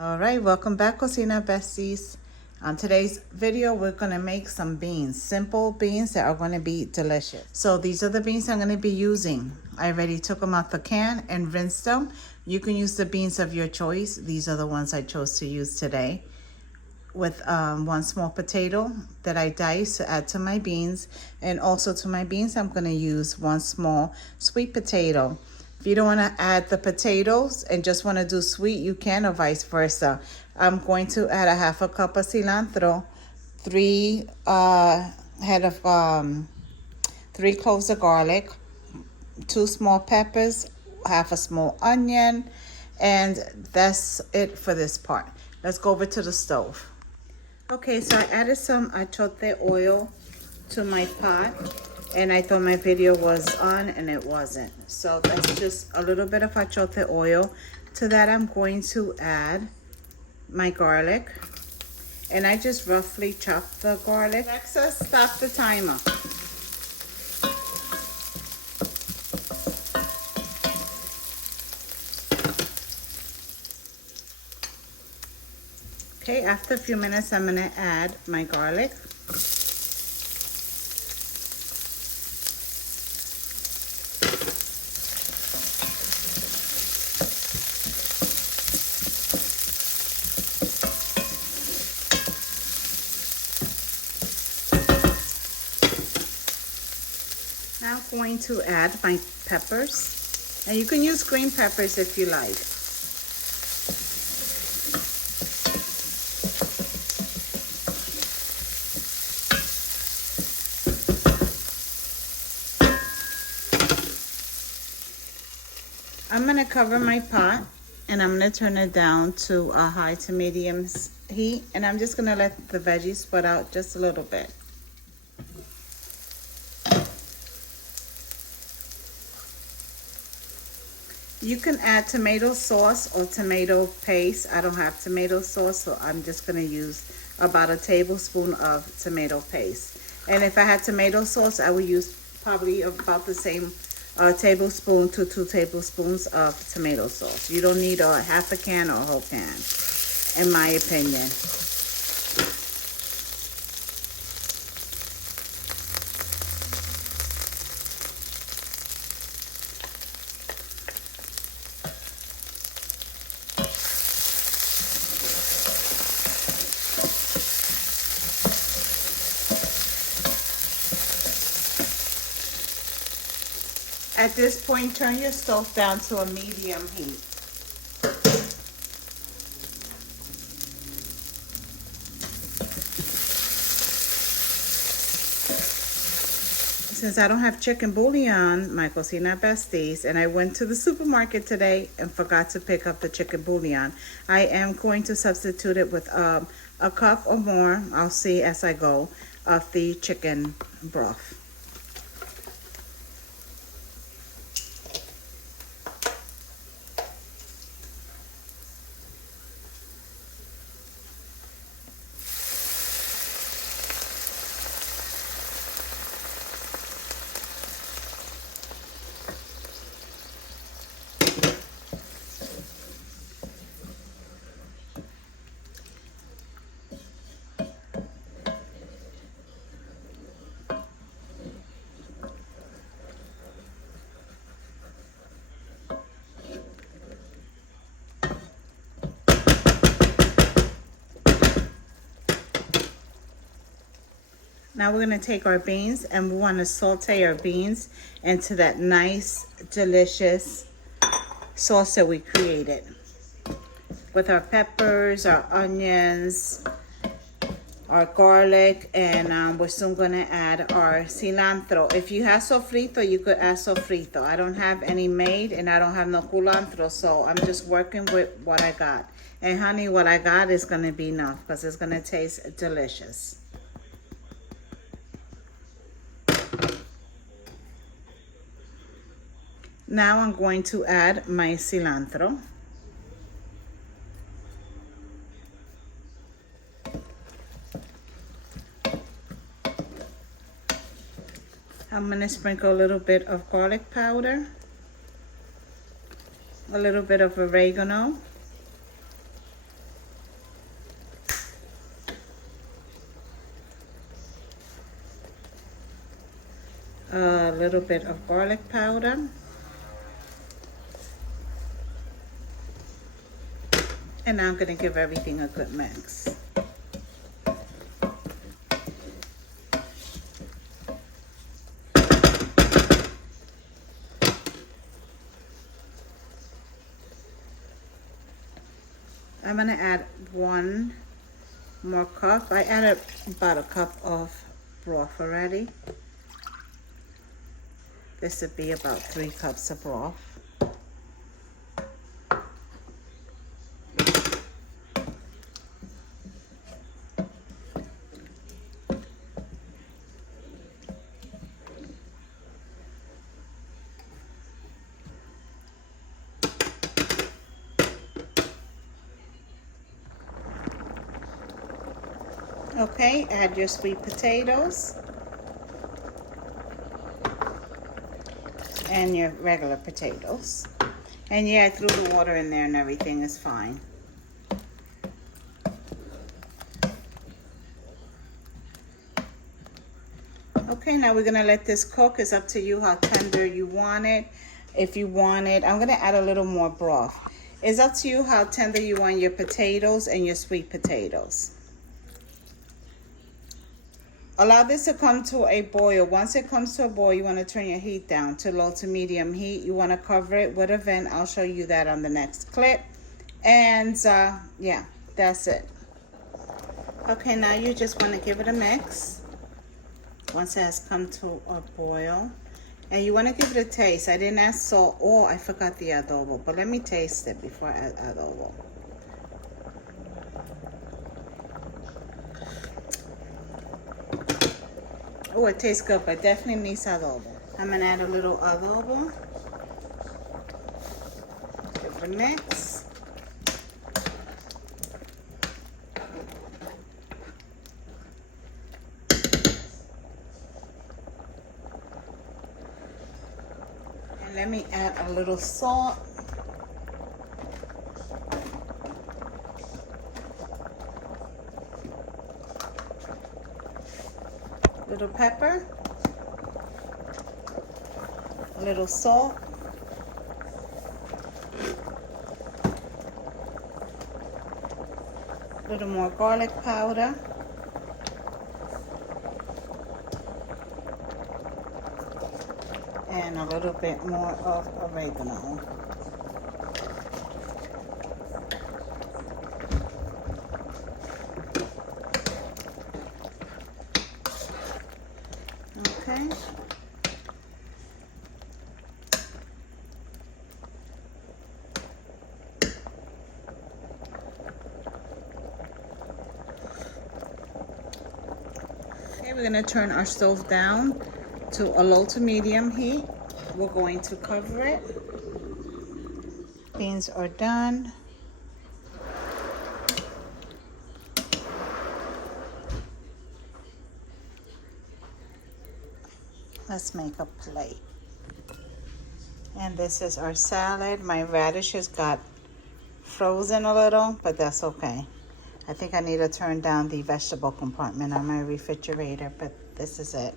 All right, welcome back, cocina besties. On today's video, we're gonna make some beans, simple beans that are gonna be delicious. So these are the beans I'm gonna be using. I already took them out the can and rinsed them. You can use the beans of your choice. These are the ones I chose to use today. With one small potato that I diced to add to my beans. And also to my beans, I'm gonna use one small sweet potato. If you don't want to add the potatoes and just want to do sweet, you can, or vice versa. I'm going to add a half a cup of cilantro, three cloves of garlic, 2 small peppers, half a small onion, and that's it for this part. Let's go over to the stove. Okay, so I added some achote oil to my pot. And I thought my video was on and it wasn't. So that's just a little bit of achote oil. To that I'm going to add my garlic. And I just roughly chop the garlic. Alexa, stop the timer. Okay, after a few minutes I'm gonna add my garlic. Now I'm going to add my peppers, and you can use green peppers if you like. I'm going to cover my pot, and I'm going to turn it down to a high to medium heat, and I'm just going to let the veggies spread out just a little bit. You can add tomato sauce or tomato paste. I don't have tomato sauce, so I'm just going to use about a tablespoon of tomato paste. And if I had tomato sauce, I would use probably about the same tablespoon to 2 tablespoons of tomato sauce. You don't need a half a can or a whole can, in my opinion. At this point, turn your stove down to a medium heat. Since I don't have chicken bouillon, my cocina besties, and I went to the supermarket today and forgot to pick up the chicken bouillon, I am going to substitute it with a cup or more, I'll see as I go, of the chicken broth. Now we're going to take our beans and we want to saute our beans into that nice, delicious sauce that we created. With our peppers, our onions, our garlic, and we're soon going to add our cilantro. If you have sofrito, you could add sofrito. I don't have any made and I don't have no culantro, so I'm just working with what I got. And honey, what I got is going to be enough because it's going to taste delicious. Now I'm going to add my cilantro. I'm going to sprinkle a little bit of garlic powder, a little bit of oregano, a little bit of garlic powder, and now I'm going to give everything a good mix. I'm going to add 1 more cup. I added about a cup of broth already. This would be about 3 cups of broth. Okay, add your sweet potatoes and your regular potatoes. And yeah, I threw the water in there and everything is fine. Okay, now we're gonna let this cook. It's up to you how tender you want it. If you want it, I'm gonna add a little more broth. It's up to you how tender you want your potatoes and your sweet potatoes. Allow this to come to a boil. Once it comes to a boil, you want to turn your heat down to low to medium heat. You want to cover it with a vent. I'll show you that on the next clip. And yeah, that's it. Okay, now you just want to give it a mix. Once it has come to a boil. And you want to give it a taste. I didn't add salt. Oh, I forgot the adobo. But let me taste it before I add adobo. Oh, it tastes good, but definitely needs adobo. I'm gonna add a little adobo. Give it a mix. And let me add a little salt. Little pepper, a little salt, a little more garlic powder, and a little bit more of oregano. Okay. Okay, we're going to turn our stove down to a low to medium heat. We're going to cover it. Beans are done. Let's make a plate. And this is our salad. My radishes got frozen a little, but that's okay. I think I need to turn down the vegetable compartment on my refrigerator, but this is it.